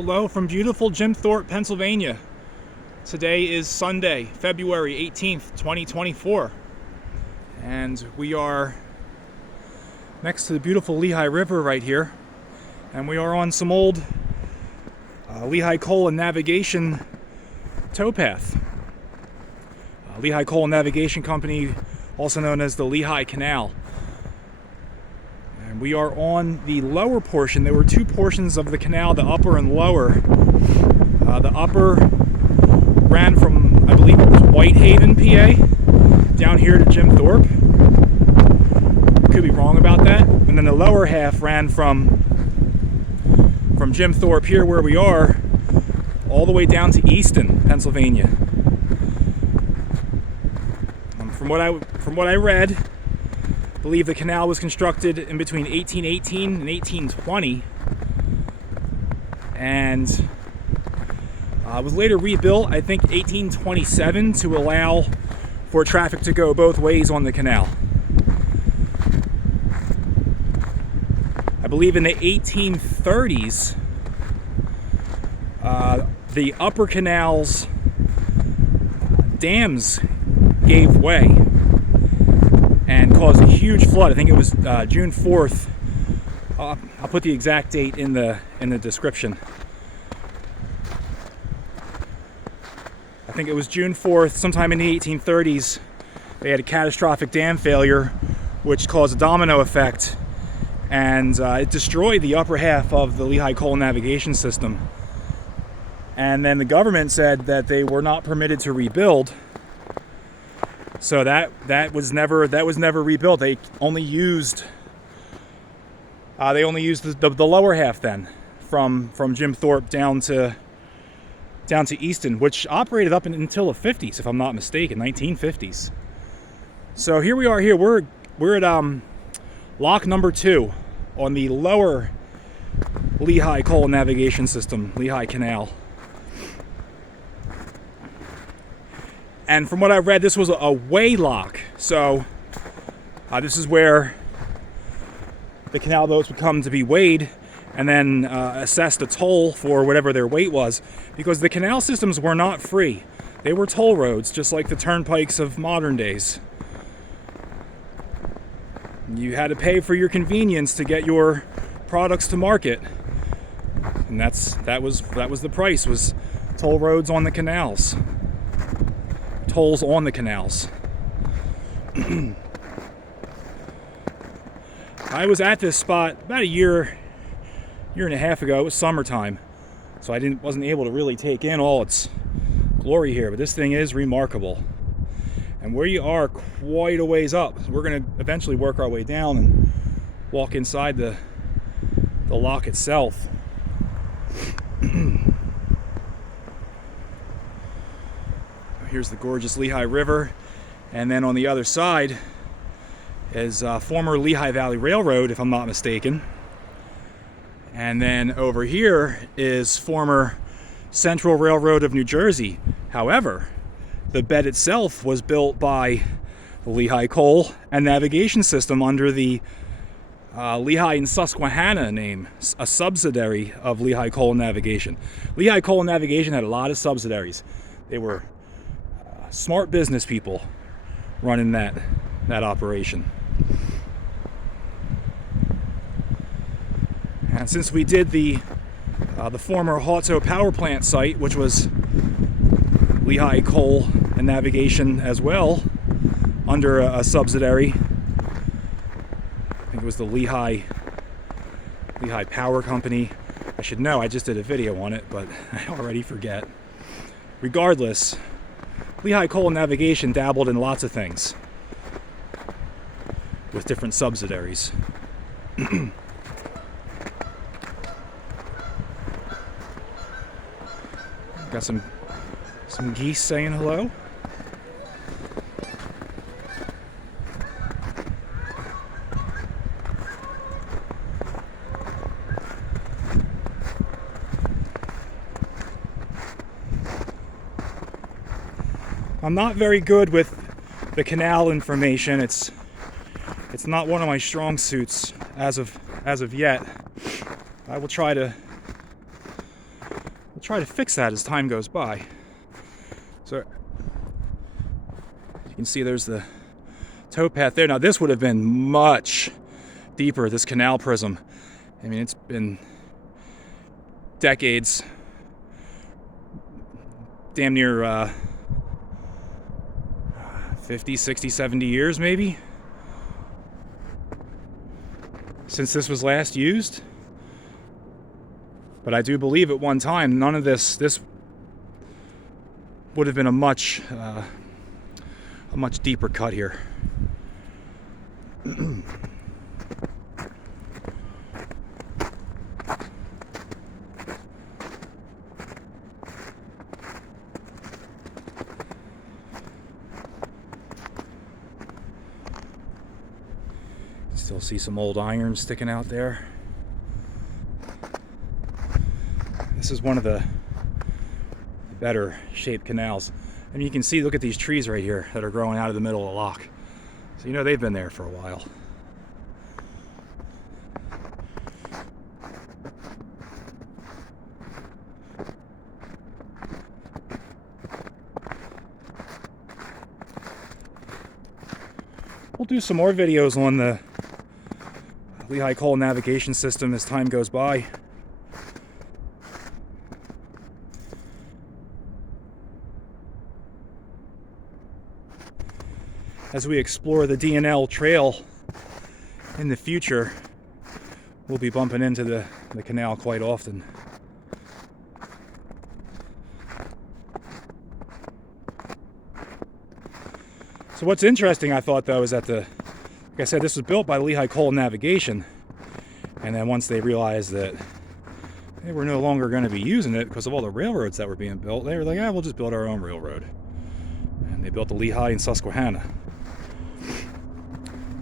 Hello from beautiful Jim Thorpe, Pennsylvania. Today is Sunday, February 18th, 2024. And we are next to the beautiful Lehigh River right here. And we are on some old Lehigh Coal and Navigation towpath. Lehigh Coal and Navigation Company, also known as the Lehigh Canal. And we are on the lower portion. There were two portions of the canal, the upper and lower. The upper ran from, I believe it was Whitehaven, PA, down here to Jim Thorpe. Could be wrong about that. And then the lower half ran from Jim Thorpe here where we are all the way down to Easton, Pennsylvania. From what I read, I believe the canal was constructed in between 1818 and 1820 and was later rebuilt, I think 1827, to allow for traffic to go both ways on the canal. I believe in the 1830s, the upper canal's dams gave way and caused a huge flood. I think it was June 4th. I'll put the exact date in the description. I think it was June 4th, sometime in the 1830s. They had a catastrophic dam failure, which caused a domino effect, and it destroyed the upper half of the Lehigh Coal and Navigation system. And then the government said that they were not permitted to rebuild. So that was never rebuilt. They only used the lower half then, from Jim Thorpe down to Easton, which operated up until the 50s, if I'm not mistaken, 1950s. So here we are. Here we're at lock number 2 on the lower Lehigh Coal and Navigation system, Lehigh Canal. And from what I've read, this was a weigh lock. So this is where the canal boats would come to be weighed and then assessed a toll for whatever their weight was. Because the canal systems were not free. They were toll roads, just like the turnpikes of modern days. You had to pay for your convenience to get your products to market. And that was the price, was toll roads on the canals. Tolls on the canals. I was at this spot about a year and a half ago. It was summertime, so I wasn't able to really take in all its glory here, but this thing is remarkable. And we are quite a ways up. We're going to eventually work our way down and walk inside the lock itself. Here's the gorgeous Lehigh River, and then on the other side is former Lehigh Valley Railroad, if I'm not mistaken. And then over here is former Central Railroad of New Jersey. However, the bed itself was built by the Lehigh Coal and Navigation System under the Lehigh and Susquehanna name, a subsidiary of Lehigh Coal and Navigation. Lehigh Coal and Navigation had a lot of subsidiaries. They were smart business people running that operation. And since we did the former Hauto power plant site, which was Lehigh Coal and Navigation as well, under a subsidiary, I think it was the Lehigh Power Company. I should know, I just did a video on it, but I already forget. Regardless, Lehigh Coal and Navigation dabbled in lots of things with different subsidiaries. Got some geese saying hello. I'm not very good with the canal information. It's not one of my strong suits as of yet. I will try to try to fix that as time goes by. So you can see there's the towpath there. Now this would have been much deeper, this canal prism. I mean, it's been decades, damn near 50, 60, 70 years maybe, since this was last used. But I do believe at one time none of this would have been a much deeper cut here. Still see some old iron sticking out there. This is one of the better shaped canals. I mean, you can see, look at these trees right here that are growing out of the middle of the lock. So you know they've been there for a while. We'll do some more videos on the Lehigh Coal and Navigation system as time goes by. As we explore the D&L trail in the future, we'll be bumping into the canal quite often. So what's interesting, I thought, though, is that like I said, this was built by Lehigh Coal and Navigation, and then once they realized that they were no longer going to be using it because of all the railroads that were being built, they were like, we'll just build our own railroad. And they built the Lehigh and Susquehanna.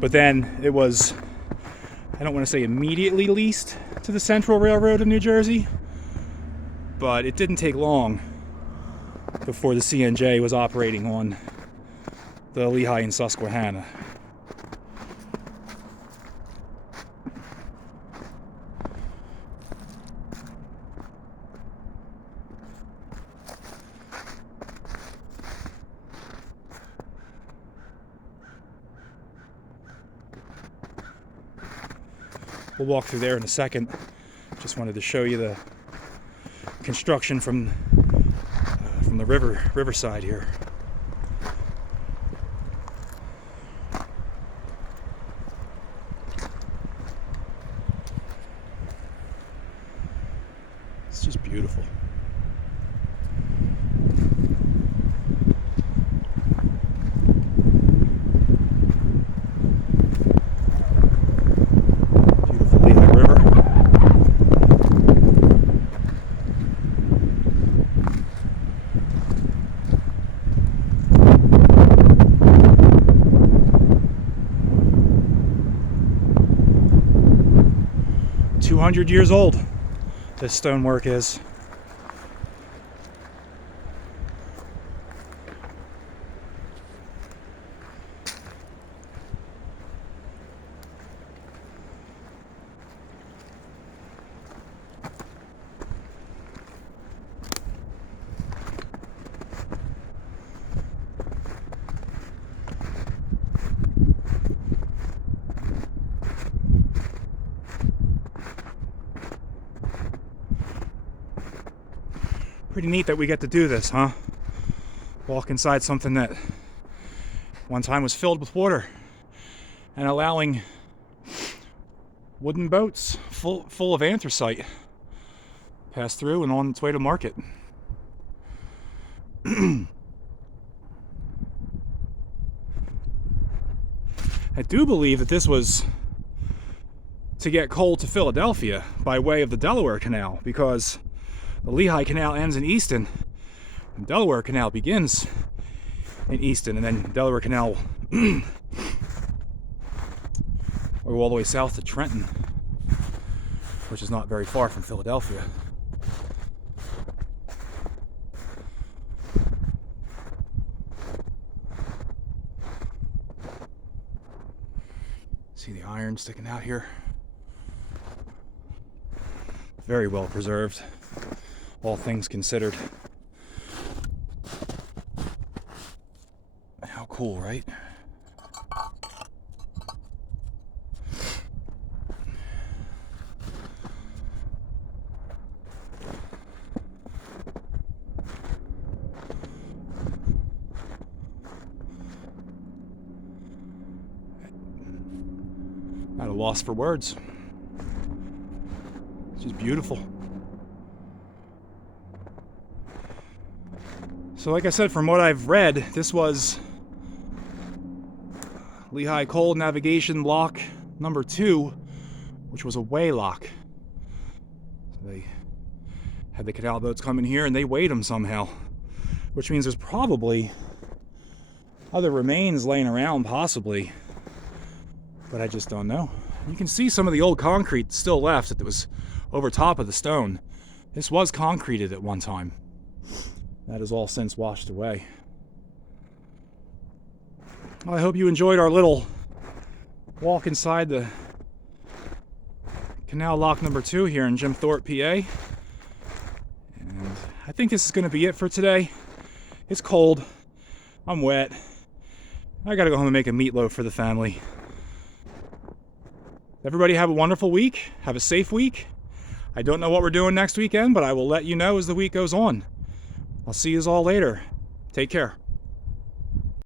But then it was, I don't want to say immediately leased to the Central Railroad of New Jersey, but it didn't take long before the CNJ was operating on the Lehigh and Susquehanna. We'll walk through there in a second. Just wanted to show you the construction from the riverside here. It's just beautiful. Beautiful Lehigh River. "200 years old, this stonework is. Pretty neat that we get to do this, huh? Walk inside something that one time was filled with water and allowing wooden boats full of anthracite pass through and on its way to market. I do believe that this was to get coal to Philadelphia by way of the Delaware Canal, because the Lehigh Canal ends in Easton, and Delaware Canal begins in Easton, and then Delaware Canal will go all the way south to Trenton, which is not very far from Philadelphia. See the iron sticking out here? Very well preserved. all things considered. How cool, right? At a loss for words. It's just beautiful. So like I said, from what I've read, this was Lehigh Coal and Navigation lock number 2, which was a weigh lock. So they had the canal boats come in here and they weighed them somehow, which means there's probably other remains laying around, possibly, but I just don't know. You can see some of the old concrete still left that was over top of the stone. This was concreted at one time. That is all since washed away. Well, I hope you enjoyed our little walk inside the canal lock number 2 here in Thorpe, PA. And I think this is going to be it for today. It's cold. I'm wet. I gotta go home and make a meatloaf for the family. Everybody have a wonderful week. Have a safe week. I don't know what we're doing next weekend, but I will let you know as the week goes on. I'll see you all later. Take care.